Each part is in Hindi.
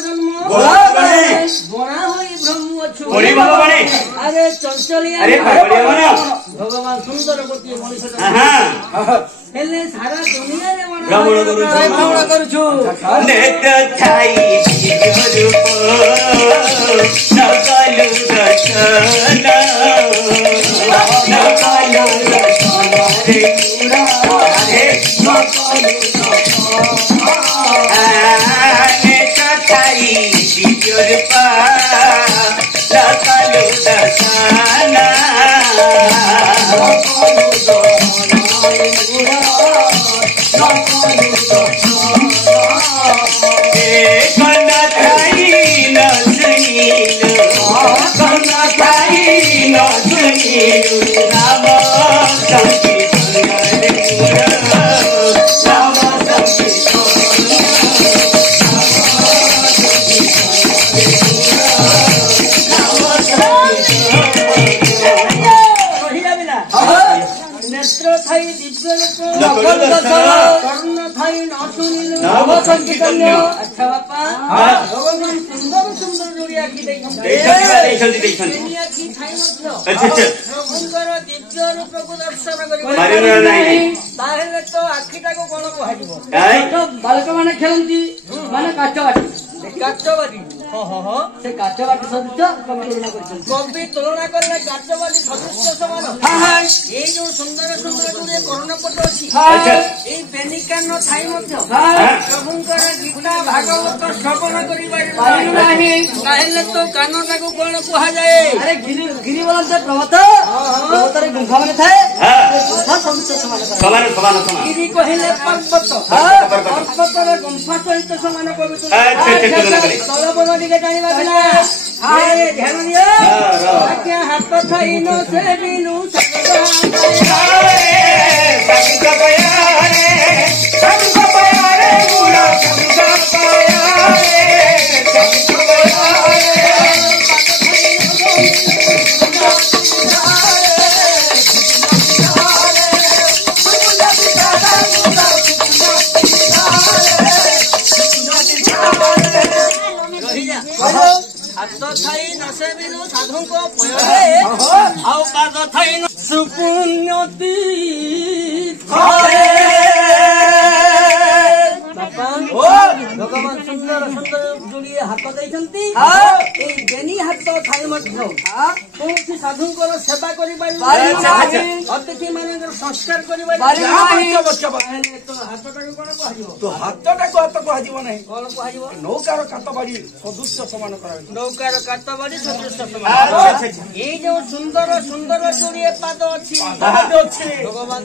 जन्म बड़ा होई ब्रह्म छु अरे चंचलिया भगवान सुंदर गोटे मनुष्य हेले सारा दुनिया रे भ्रमण करूछु नेत्र छाई रूप नकलु दर्शन नकलु दर्शन रे राधे नकलु नेत्र छाई रूप नकलु दर्शन अच्छा बापा भगवान सुंदर सुंदर जोड़िया की प्रभुंकर दिव्य रूप को दर्शन तो आखिटा को कौन कह बालक मैंने खेलती माने काचबाटी से काचबाटी सदृश कवि तुलना करले काचबाटी सदृश समान ये जो सुंदर सुंदर जोड़े कर्णपट अच्छी ये बेनिकान थाई प्रभुंकर गीता भागवत श्रवण कर कान ताको कौन कह जाए अरे गिरी बोलते पर्वत पर्वत गुंफा मैंने थाए गिरी कहले पर्वत पर्वतर गुंफा सहित समान पवित्र तलबन टिके जानिबा बिना ध्यान दियो आज्ञा हाथ थाई न से बिनु हाथ थाई नसे बिनु साधु को आओ पाद थाई सुपुण्यति भगवान सुंदर सुंदर जोड़िए हाथ देइछंती बेनी हाथ थाई कौन साधुंकर सेवा अतिथि मान संस्कार तो हाथटा कौन कह नौकार कातबाड़ी सदृश समान नौकार कातबाड़ी सदृश समान ये जो सुंदर सुंदर जोड़िए पाद अच्छी भगवान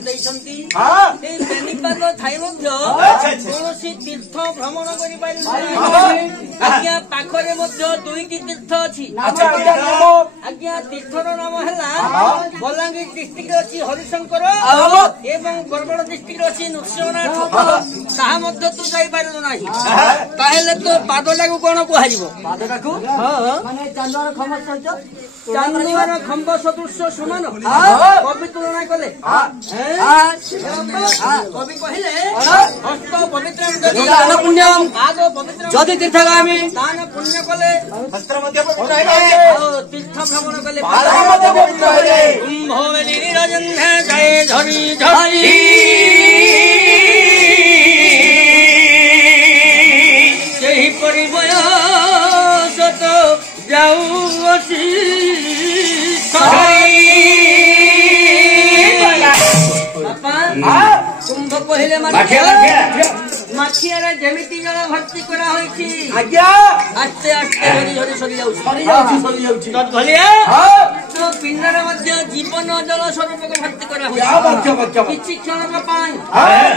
बेनी पाद थाई कौन तीर्थ भ्रमण कर आज्ञा पाखरे दुईटी तीर्थ अच्छी आज्ञा तीर्थर नाम है बलांगीर डिस्ट्रिक्ट अच्छी हरिशंकर एवं बरगड़ डिस्ट्रिक्ट अच्छी नृसिंहनाथ तू जापर ना तो पादटा को कौन कह पादटा को चांदुआर खंब सदृश समान कवि तुलना कले कवि कहले हस्त पवित्र पाद पवित्र जदि तीर्थगामी दान पुण्य कले हस्त्र मध्य तीर्थ भ्रमण कले जय झरी झरी यही परिवयस तो जाऊ कुंभ पहले माठिया जमीती जल भर्ती करा आस्ते आस्ते झरी झरी सरी तो पिंडर जीवन जल स्वरूप को भर्ती करा किसी क्षण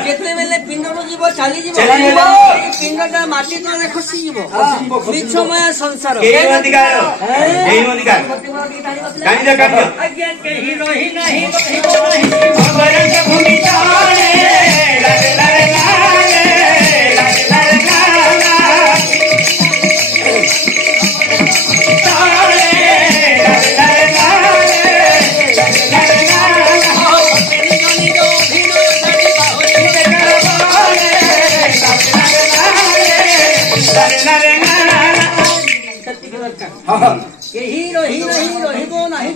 जिते बेले पिंड जीव चली पिंडटा माटी तले खसी मिछमय संसार Nare nare ଦରକାର କେହି ରହି ନାହିଁ ରହିବ ନାହିଁ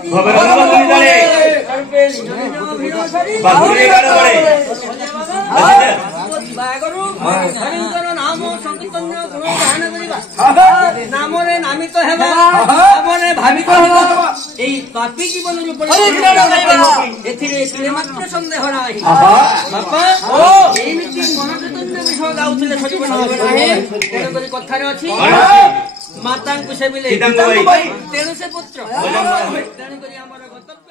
ବାହାଘରୁ ହରିଙ୍କର ନାମ ସଂକୀର୍ତ୍ତନ ଗୁଣ ଗାନ କରିବା ନାମରେ ନାମିତ ହେବା ନାମରେ ଭାବିତ ହେବା ଏଇ ପାପୀ ଜୀବନରୁ ଏଥିରେ ଏଥିରେ ମାତ୍ର ସନ୍ଦେହ ନାହିଁ ବାପା ଏମିତି ମନଚୈତନ୍ୟ ବିଷୟ ଗାଉଥିଲେ ସରିବ ନାହିଁ ତେଣୁକରି କଥାରେ ଅଛି ମାତାଙ୍କୁ ସେ ବିଲେ ତେଣୁ ସେ ପୁତ୍ର ତେଣୁକରି ଆମର ଗତ